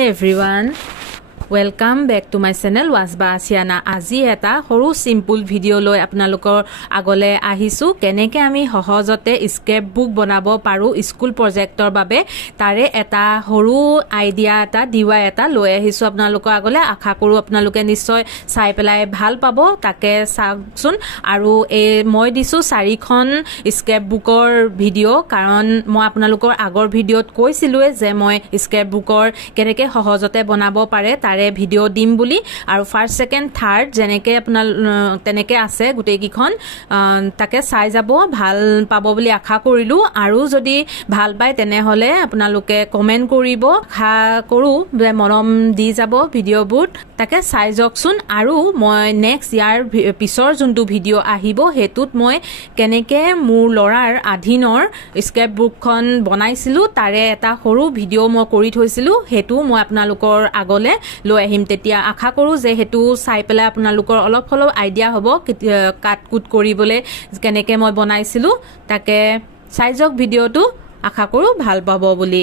Hi everyone, welcome back to my channel Wasba Asiana. আজি এটা সৰু সিম্পল ভিডিও লৈ আপোনালোকৰ আগলে আহিছো কেনেকে আমি সহজতে স্ক্ৰেপ বুক বনাব পাৰো স্কুল প্ৰজেক্টৰ বাবে তাৰে এটা সৰু আইডিয়া এটা দিৱা এটা লৈ আহিছো আপোনালোকৰ আগলে আশা কৰো আপোনালোকে নিশ্চয় চাই পেলাই ভাল পাব তাকে চাওকচোন আৰু মই দিছো 4খন স্ক্ৰেপ বুকৰ ভিডিও কাৰণ মই আপোনালোকৰ আগৰ ভিডিওত কৈছিলো যে মই স্ক্ৰেপ বুকৰ কেনেকে সহজতে বনাব পাৰে তাৰে ভিডিও দিম বুলি আৰু ফাৰ্স্ট সেকেন্ড থাৰ্ড যেনেকে আপোনাল তেনেকে আছে গুটেই কিখন তাকে চাই যাব ভাল পাব বুলি আশা কৰিলো আৰু যদি ভাল পায় তেনে হলে আপোনালোকে কমেন্ট কৰিব আশা কৰো যে মৰম দি যাব ভিডিওবোৰ তাকে চাই যকচোন আৰু মই নেক্সট ইয়াৰ পিছৰ যোনটো ভিডিও আহিব হেতুত মই কেনেকে মোৰ লৰাৰ আধীনৰ স্ক্ৰেপ বুকখন বনাইছিলো তাৰে এটা সৰু ভিডিও মই কৰি থৈছিলো হেতু মই আপোনালোকৰ আগলে লৈ আহিম তেতিয়া আশা কৰো যে হেতু চাই পেলাই আপোনালোকৰ অলপ হলপ আইডিয়া হ'ব কাট কুট কৰিবলে কেনেকে মই বনাইছিলো তাকে চাই যক ভিডিওটো আশা কৰো ভাল পাব বুলি